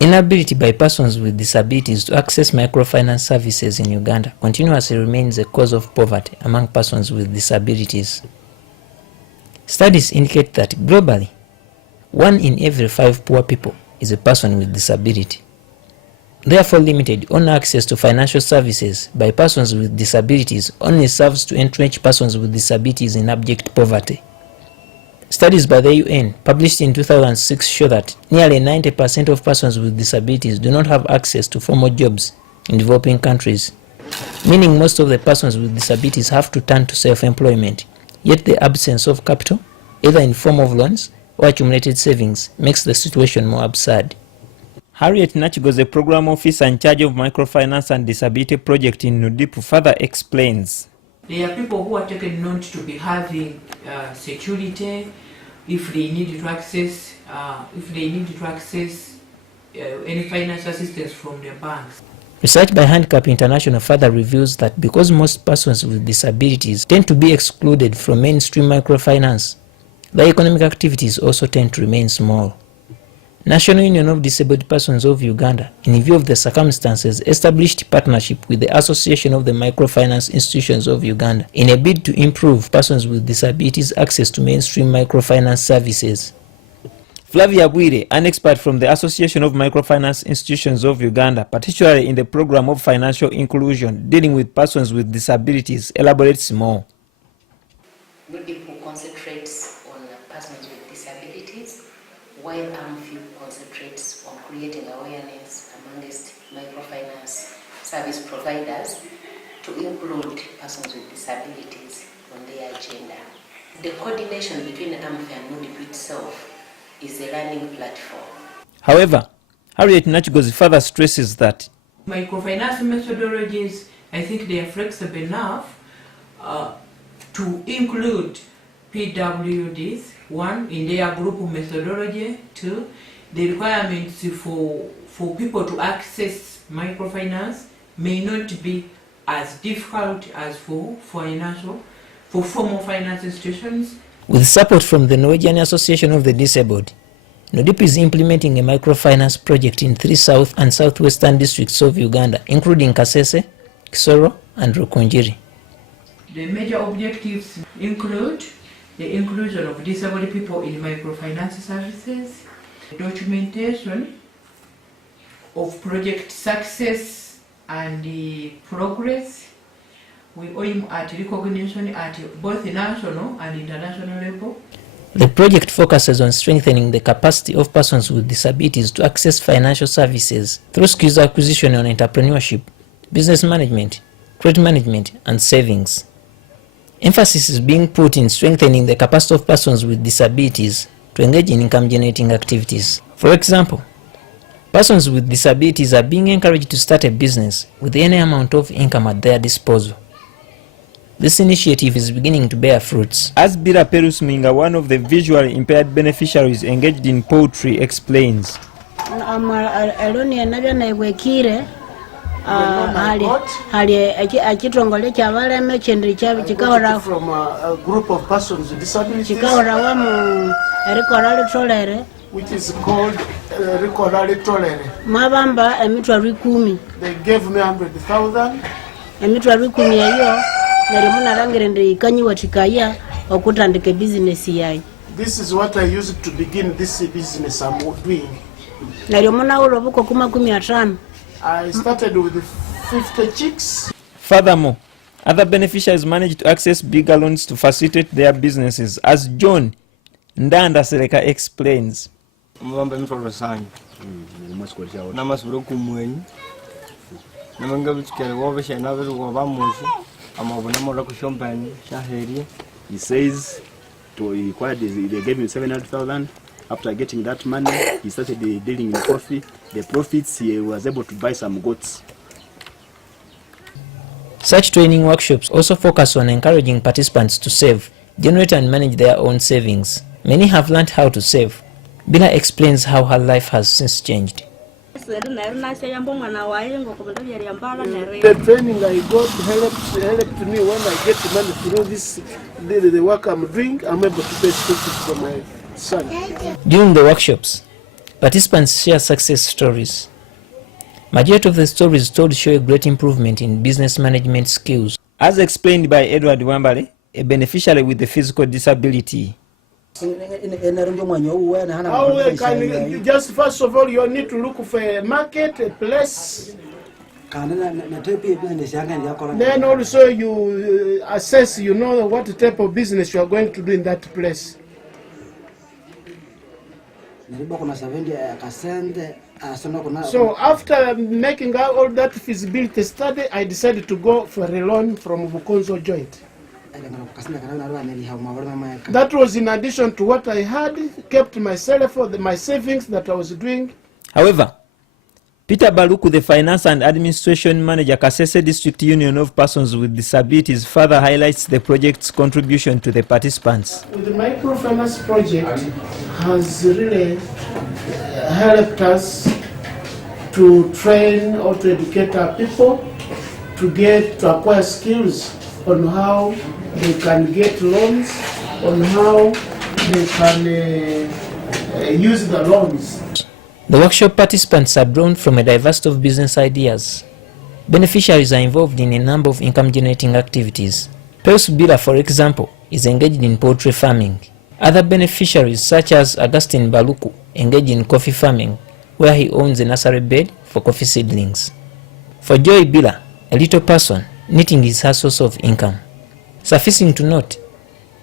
Inability by persons with disabilities to access microfinance services in Uganda continuously remains a cause of poverty among persons with disabilities. Studies indicate that globally, 1 in every 5 poor people is a person with disability. Therefore, limited on access to financial services by persons with disabilities only serves to entrench persons with disabilities in abject poverty. Studies by the UN published in 2006 show that nearly 90% of persons with disabilities do not have access to formal jobs in developing countries, meaning most of the persons with disabilities have to turn to self-employment, yet the absence of capital, either in form of loans or accumulated savings, makes the situation more absurd. Harriet Nachigo's a program officer in charge of microfinance and disability project in NUDIPU further explains. There are people who are taken note to be having security if they need to access any financial assistance from their banks. Research by Handicap International further reveals that because most persons with disabilities tend to be excluded from mainstream microfinance, their economic activities also tend to remain small. National Union of Disabled Persons of Uganda, in view of the circumstances, established partnership with the Association of the Microfinance Institutions of Uganda in a bid to improve persons with disabilities' access to mainstream microfinance services. Flavia Bwire, an expert from the Association of Microfinance Institutions of Uganda, particularly in the program of financial inclusion dealing with persons with disabilities, elaborates more. NUDIPU concentrates on persons with disabilities, while AMFIU concentrates on creating awareness amongst microfinance service providers to include persons with disabilities on their agenda. The coordination between AMFIU and NUDIPU itself is a learning platform. However, Harriet Nachigo's further stresses that Microfinance methodologies, I think they are flexible enough to include PWDs, 1, in their group methodology, 2, the requirements for people to access microfinance may not be as difficult as for formal finance institutions. with support from the Norwegian Association of the Disabled, NUDIPU is implementing a microfinance project in 3 south and southwestern districts of Uganda, including Kasese, Kisoro, and Rukunjiri. The major objectives include the inclusion of disabled people in microfinance services, documentation of project success and progress. We aim at recognition at both national and international level. The project focuses on strengthening the capacity of persons with disabilities to access financial services through skills acquisition on entrepreneurship, business management, credit management, and savings. Emphasis is being put in strengthening the capacity of persons with disabilities to engage in income-generating activities. For example, persons with disabilities are being encouraged to start a business with any amount of income at their disposal. This initiative is beginning to bear fruits. As Bira Perusminga, one of the visually impaired beneficiaries engaged in poetry, explains. Achitongole chabaleme chindri chikahora from a group of persons with disabilities which is called Mabamba emitwa 10. They gave me 100,000. Emitwa 10 yayo narimuna rangirende ikanyiwa tikaya okutandike business yayi. This is what I used to begin this business I'm doing. Narimuna urobuko 15. I started with 50 chicks. Furthermore, other beneficiaries managed to access bigger loans to facilitate their businesses, as John Ndanda Seleka explains. He says they gave him 700,000. After getting that money, he started dealing in coffee. The profits, he was able to buy some goats. Such training workshops also focus on encouraging participants to save, generate and manage their own savings. Many have learned how to save. Bila explains how her life has since changed. The training I got helped me when I get money through this, the work I'm doing. I'm able to pay school fees for my son. During the workshops, Participants share success stories. Majority of the stories told show a great improvement in business management skills. As explained by Edward Wambale, a beneficiary with a physical disability. Just first of all, you need to look for a market, a place. Then also you assess, you know what type of business you are going to do in that place. So after making all that feasibility study, I decided to go for a loan from Bukonzo Joint. That was in addition to what I had kept myself for my savings that I was doing. However, Peter Baluku, the Finance and Administration Manager, Kasese District Union of Persons with Disabilities, further highlights the project's contribution to the participants. The microfinance project has really helped us to train or to educate our people to acquire skills on how they can get loans, on how they can use the loans. The workshop participants are drawn from a diversity of business ideas. Beneficiaries are involved in a number of income-generating activities. Peus Bila, for example, is engaged in poultry farming. Other beneficiaries, such as Augustine Baluku, engage in coffee farming, where he owns a nursery bed for coffee seedlings. For Joy Bila, a little person, knitting is her source of income. Sufficing to note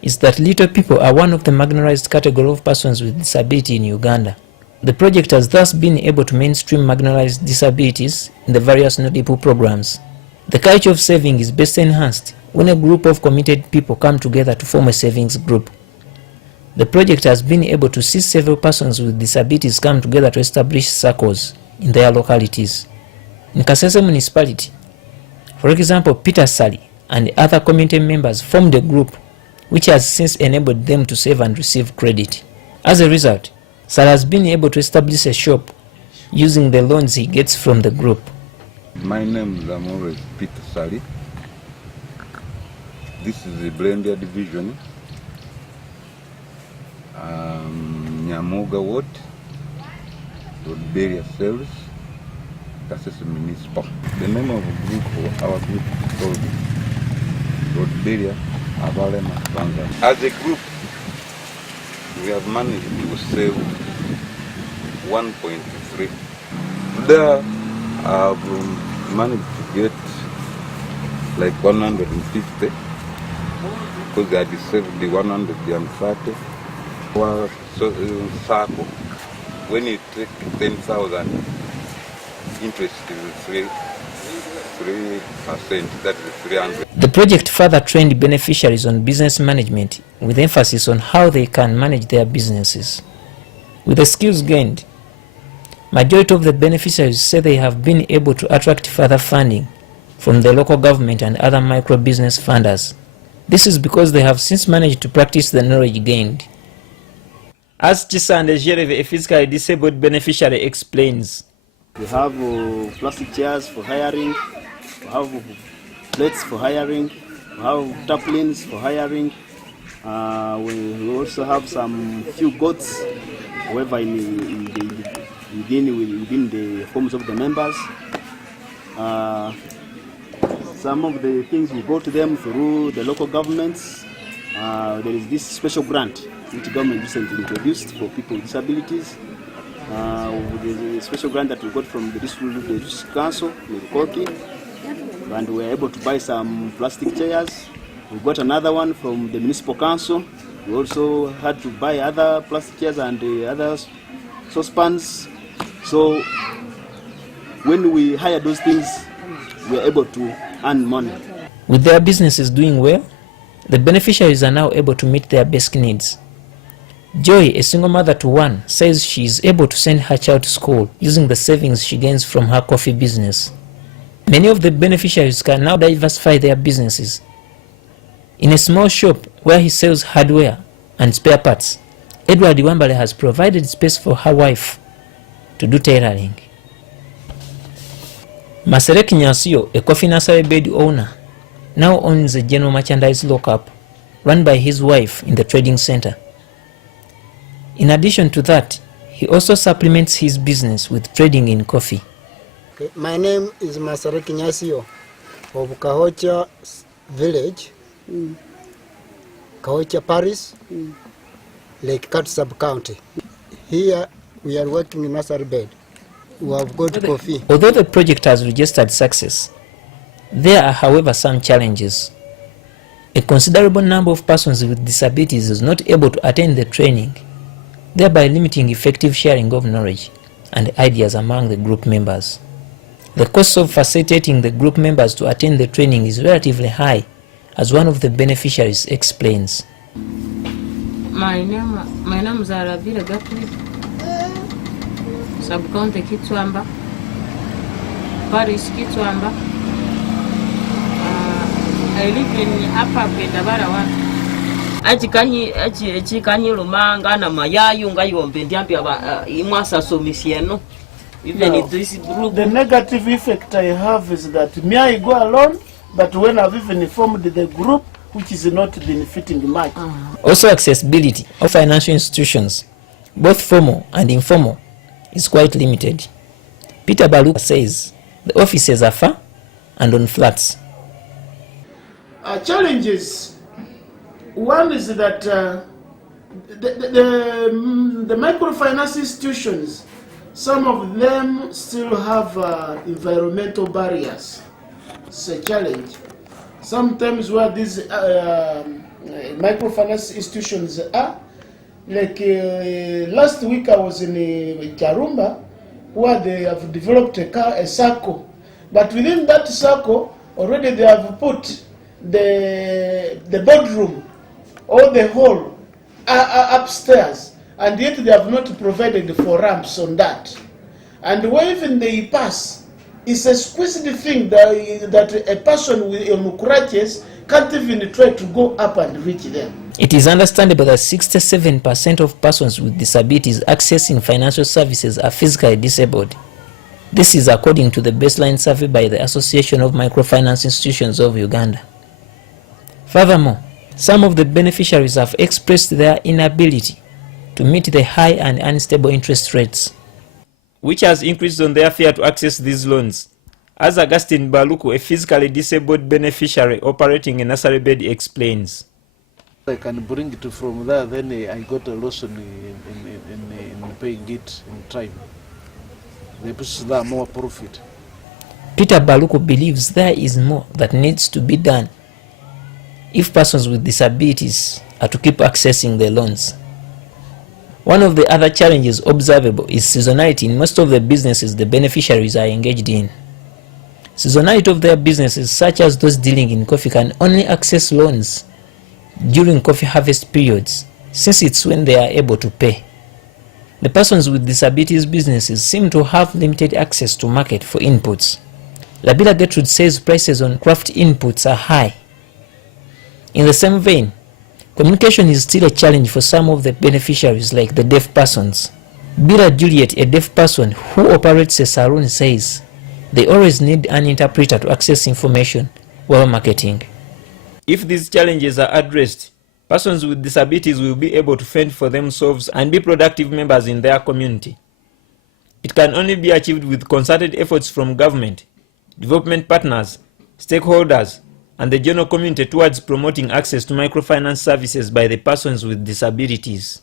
is that little people are one of the marginalized category of persons with disability in Uganda. The project has thus been able to mainstream marginalized disabilities in the various NUDIPU programs. The culture of saving is best enhanced when a group of committed people come together to form a savings group. The project has been able to see several persons with disabilities come together to establish circles in their localities. In Kasese municipality, for example, Peter Sali and other community members formed a group which has since enabled them to save and receive credit. As a result, Sal has been able to establish a shop using the loans he gets from the group. My name is Amores Peter Sali. This is the Blended Division, Nyamuga Ward, Rodberia Sales, Kasese Municipal. The name of the group, our group is called Rodberia Avalema Banga. As a group, we have managed to save 1.3. There, I've managed to get like 150 because I had saved the 130. For circle, when you take 10,000, interest is 3%, that is 300. The project further trained beneficiaries on business management with emphasis on how they can manage their businesses. With the skills gained, majority of the beneficiaries say they have been able to attract further funding from the local government and other micro-business funders. This is because they have since managed to practice the knowledge gained. As Chisande Jereve, a physically disabled beneficiary, explains. We have plastic chairs for hiring, we have plates for hiring, we have tarpaulins for hiring. We also have some few goats, however, within the homes of the members. Some of the things we go to them through the local governments. There is this special grant which the government recently introduced for people with disabilities. There's a special grant that we got from the district council, Koki, and we were able to buy some plastic chairs. We got another one from the municipal council. We also had to buy other plastic chairs and other saucepans. So when we hired those things, we were able to earn money. With their businesses doing well, the beneficiaries are now able to meet their basic needs. Joy, a single mother to one, says she is able to send her child to school using the savings she gains from her coffee business. Many of the beneficiaries can now diversify their businesses. In a small shop where he sells hardware and spare parts, Edward Wambale has provided space for her wife to do tailoring. Maserek Nyansio, a coffee nursery bed owner, now owns a general merchandise lockup run by his wife in the trading center. In addition to that, He also supplements his business with trading in coffee. Okay. My name is Masareki Nyasio of Kahocha village, Kahocha Parish, Lake Cat sub-county. Here we are working in nursery bed. We have got coffee. Although the project has registered success, there are, however, some challenges. A considerable number of persons with disabilities is not able to attend the training, thereby limiting effective sharing of knowledge and ideas among the group members. The cost of facilitating the group members to attend the training is relatively high, as one of the beneficiaries explains. My name is Arabira Gatri, sub-county Kitwamba, Parish Kitwamba. I live in Upper Pendabara one. Achikanyi lumanga na mayayu nga yombendiambi imwasa somisieno. Even in this group. The negative effect I have is that me I go alone, but when I've even informed the group, which is not benefiting much. Also, accessibility of financial institutions, both formal and informal, is quite limited. Peter Baluku says the offices are far and on flats. Challenges. One is that the microfinance institutions, some of them still have environmental barriers. It's a challenge. Sometimes where these microfinance institutions are, like last week I was in Charumba, where they have developed a circle. But within that circle, already they have put the bedroom or the hall upstairs, and yet they have not provided for ramps on that. And where even they pass, it's a squeezed thing that a person on crutches can't even try to go up and reach them. It is understandable that 67% of persons with disabilities accessing financial services are physically disabled. This is according to the baseline survey by the Association of Microfinance Institutions of Uganda. Furthermore, some of the beneficiaries have expressed their inability to meet the high and unstable interest rates, which has increased on their fear to access these loans. As Augustine Baluku, a physically disabled beneficiary operating a nursery bed, explains. I can bring it from there, then I got a loss in paying it in time. They push there more profit. Peter Baluku believes there is more that needs to be done if persons with disabilities are to keep accessing the loans. One of the other challenges observable is seasonality in most of the businesses the beneficiaries are engaged in. Seasonality of their businesses, such as those dealing in coffee, can only access loans during coffee harvest periods, since it's when they are able to pay. The persons with disabilities businesses seem to have limited access to market for inputs. Labila Gertrude says prices on craft inputs are high. In the same vein, communication is still a challenge for some of the beneficiaries, like the deaf persons. Bila Juliet, a deaf person who operates a salon, says they always need an interpreter to access information while marketing. If these challenges are addressed, persons with disabilities will be able to fend for themselves and be productive members in their community. It can only be achieved with concerted efforts from government, development partners, stakeholders, and the general community towards promoting access to microfinance services by the persons with disabilities.